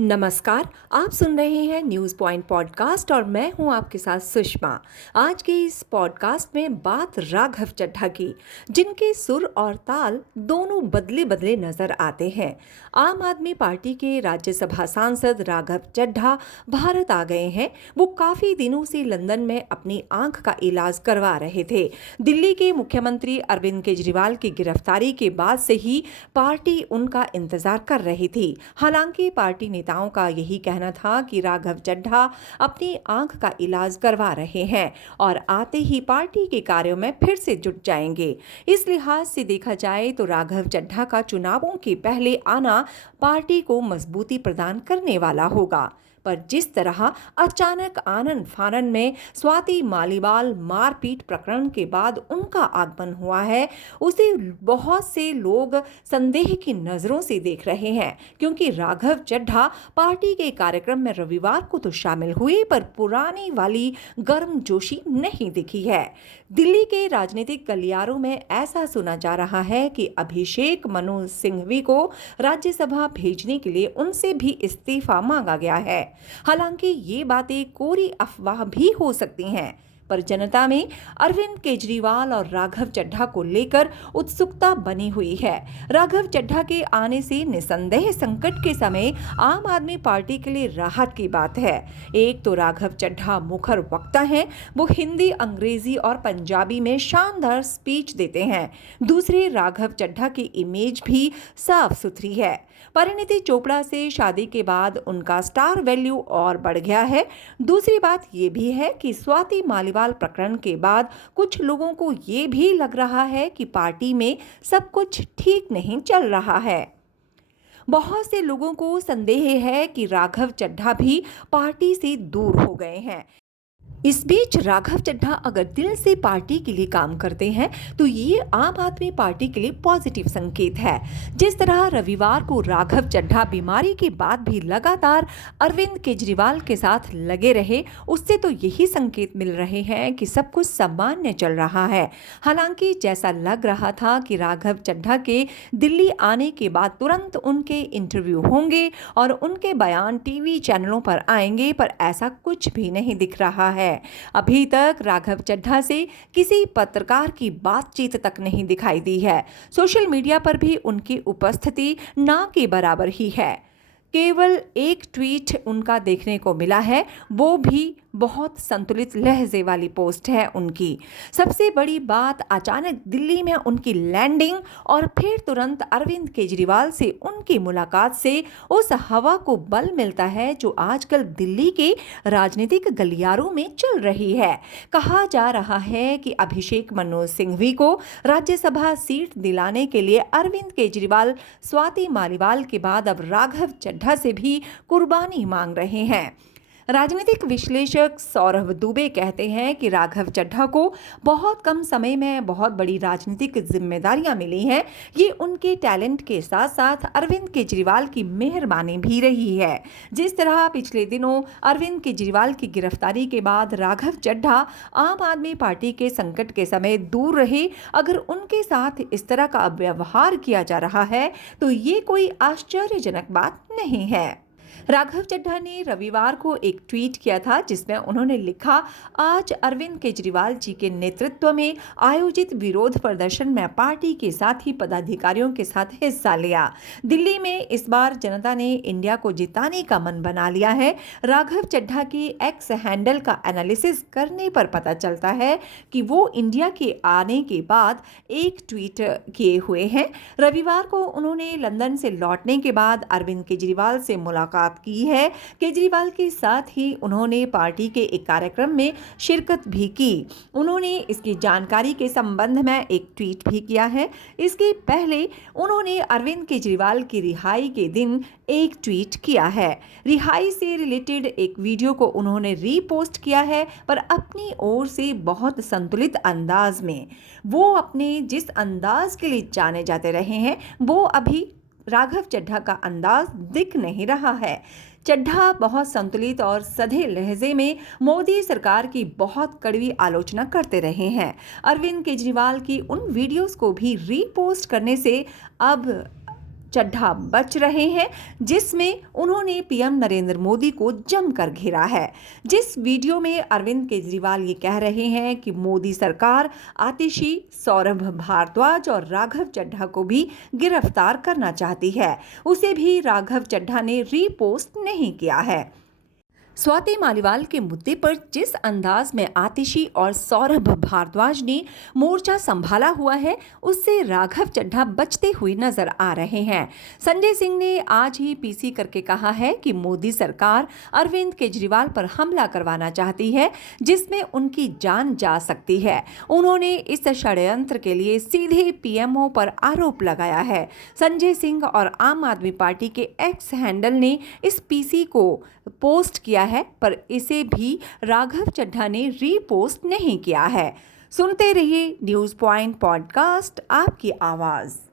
नमस्कार। आप सुन रहे हैं न्यूज़ पॉइंट पॉडकास्ट और मैं हूं आपके साथ सुषमा। आज के इस पॉडकास्ट में बात राघव चड्ढा की, जिनके सुर और ताल दोनों बदले बदले नजर आते हैं। आम आदमी पार्टी के राज्यसभा सांसद राघव चड्ढा भारत आ गए हैं। वो काफी दिनों से लंदन में अपनी आंख का इलाज करवा रहे थे। दिल्ली के मुख्यमंत्री अरविंद केजरीवाल की गिरफ्तारी के बाद से ही पार्टी उनका इंतजार कर रही थी। हालांकि पार्टी नेताओं का यही कहना था कि राघव चड्ढा अपनी आंख का इलाज करवा रहे हैं और आते ही पार्टी के कार्यों में फिर से जुट जाएंगे। इस लिहाज से देखा जाए तो राघव चड्ढा का चुनावों के पहले आना पार्टी को मजबूती प्रदान करने वाला होगा। पर जिस तरह अचानक आनन फानन में स्वाति मालीवाल मारपीट प्रकरण के बाद उनका आगमन हुआ है, उसे बहुत से लोग संदेह की नजरों से देख रहे हैं, क्योंकि राघव चड्ढा पार्टी के कार्यक्रम में रविवार को तो शामिल हुए, पर पुरानी वाली गर्मजोशी नहीं दिखी है। दिल्ली के राजनीतिक गलियारों में ऐसा सुना जा रहा है कि अभिषेक मनु सिंघवी को राज्यसभा भेजने के लिए उनसे भी इस्तीफा मांगा गया है। हालांकि ये बातें कोरी अफवाह भी हो सकती हैं, पर जनता में अरविंद केजरीवाल और राघव चड्ढा को लेकर उत्सुकता बनी हुई है। राघव चड्ढा के आने से निसंदेह संकट के समय आम आदमी पार्टी के लिए राहत की बात है। एक तो राघव चड्ढा मुखर वक्ता हैं, वो हिंदी, अंग्रेजी और पंजाबी में शानदार स्पीच देते हैं। दूसरे, राघव चड्ढा की इमेज भी साफ सुथरी है। परिणीति चोपड़ा से शादी के बाद उनका स्टार वैल्यू और बढ़ गया है। दूसरी बात यह भी है कि स्वाति मालीवाल प्रकरण के बाद कुछ लोगों को ये भी लग रहा है कि पार्टी में सब कुछ ठीक नहीं चल रहा है। बहुत से लोगों को संदेह है कि राघव चड्ढा भी पार्टी से दूर हो गए हैं। इस बीच राघव चड्ढा अगर दिल से पार्टी के लिए काम करते हैं तो ये आम आदमी पार्टी के लिए पॉजिटिव संकेत है। जिस तरह रविवार को राघव चड्ढा बीमारी के बाद भी लगातार अरविंद केजरीवाल के साथ लगे रहे, उससे तो यही संकेत मिल रहे हैं कि सब कुछ सामान्य चल रहा है। हालांकि जैसा लग रहा था कि राघव चड्ढा के दिल्ली आने के बाद तुरंत उनके इंटरव्यू होंगे और उनके बयान टीवी चैनलों पर आएंगे, पर ऐसा कुछ भी नहीं दिख रहा है। अभी तक राघव चड्ढा से किसी पत्रकार की बातचीत तक नहीं दिखाई दी है। सोशल मीडिया पर भी उनकी उपस्थिति ना के बराबर ही है। केवल एक ट्वीट उनका देखने को मिला है, वो भी बहुत संतुलित लहजे वाली पोस्ट है उनकी। सबसे बड़ी बात, अचानक दिल्ली में उनकी लैंडिंग और फिर तुरंत अरविंद केजरीवाल से उनकी मुलाकात से उस हवा को बल मिलता है जो आजकल दिल्ली के राजनीतिक गलियारों में चल रही है। कहा जा रहा है कि अभिषेक मनु सिंघवी को राज्यसभा सीट दिलाने के लिए अरविंद केजरीवाल स्वाति मालीवाल के बाद अब राघव चड्ढा से भी कुर्बानी मांग रहे हैं। राजनीतिक विश्लेषक सौरभ दुबे कहते हैं कि राघव चड्ढा को बहुत कम समय में बहुत बड़ी राजनीतिक जिम्मेदारियां मिली हैं। ये उनके टैलेंट के साथ साथ अरविंद केजरीवाल की मेहरबानी भी रही है। जिस तरह पिछले दिनों अरविंद केजरीवाल की गिरफ्तारी के बाद राघव चड्ढा आम आदमी पार्टी के संकट के समय दूर रहे, अगर उनके साथ इस तरह का व्यवहार किया जा रहा है तो ये कोई आश्चर्यजनक बात नहीं है। राघव चड्ढा ने रविवार को एक ट्वीट किया था जिसमें उन्होंने लिखा, आज अरविंद केजरीवाल जी के नेतृत्व में आयोजित विरोध प्रदर्शन में पार्टी के साथ ही पदाधिकारियों के साथ हिस्सा लिया। दिल्ली में इस बार जनता ने इंडिया को जिताने का मन बना लिया है। राघव चड्ढा की एक्स हैंडल का एनालिसिस करने पर पता चलता है कि वो इंडिया के आने के बाद एक ट्वीट किए हुए हैं। रविवार को उन्होंने लंदन से लौटने के बाद अरविंद केजरीवाल से मुलाकात की है। केजरीवाल के साथ ही उन्होंने पार्टी के एक कार्यक्रम में शिरकत भी की। उन्होंने इसकी जानकारी के संबंध में एक ट्वीट भी किया है। इसके पहले उन्होंने अरविंद केजरीवाल की रिहाई के दिन एक ट्वीट किया है। रिहाई से रिलेटेड एक वीडियो को उन्होंने रीपोस्ट किया है, पर अपनी ओर से बहुत संतुलित अंदाज में। वो अपने जिस अंदाज के लिए जाने जाते रहे हैं, वो अभी राघव चड्ढा का अंदाज दिख नहीं रहा है। चड्ढा बहुत संतुलित और सधे लहजे में मोदी सरकार की बहुत कड़वी आलोचना करते रहे हैं। अरविंद केजरीवाल की उन वीडियोस को भी रीपोस्ट करने से अब चड्ढा बच रहे हैं, जिसमें उन्होंने पीएम नरेंद्र मोदी को जमकर घेरा है। जिस वीडियो में अरविंद केजरीवाल ये कह रहे हैं कि मोदी सरकार आतिशी, सौरभ भारद्वाज और राघव चड्ढा को भी गिरफ्तार करना चाहती है, उसे भी राघव चड्ढा ने रीपोस्ट नहीं किया है। स्वाति मालीवाल के मुद्दे पर जिस अंदाज में आतिशी और सौरभ भारद्वाज ने मोर्चा संभाला हुआ है, उससे राघव चड्ढा बचते हुए नजर आ रहे हैं। संजय सिंह ने आज ही पीसी करके कहा है कि मोदी सरकार अरविंद केजरीवाल पर हमला करवाना चाहती है, जिसमें उनकी जान जा सकती है। उन्होंने इस षड्यंत्र के लिए सीधे पीएमओ पर आरोप लगाया है। संजय सिंह और आम आदमी पार्टी के एक्स हैंडल ने इस पीसी को पोस्ट किया है, पर इसे भी राघव चड्ढा ने रीपोस्ट नहीं किया है। सुनते रहिए न्यूज़ पॉइंट पॉडकास्ट, आपकी आवाज़।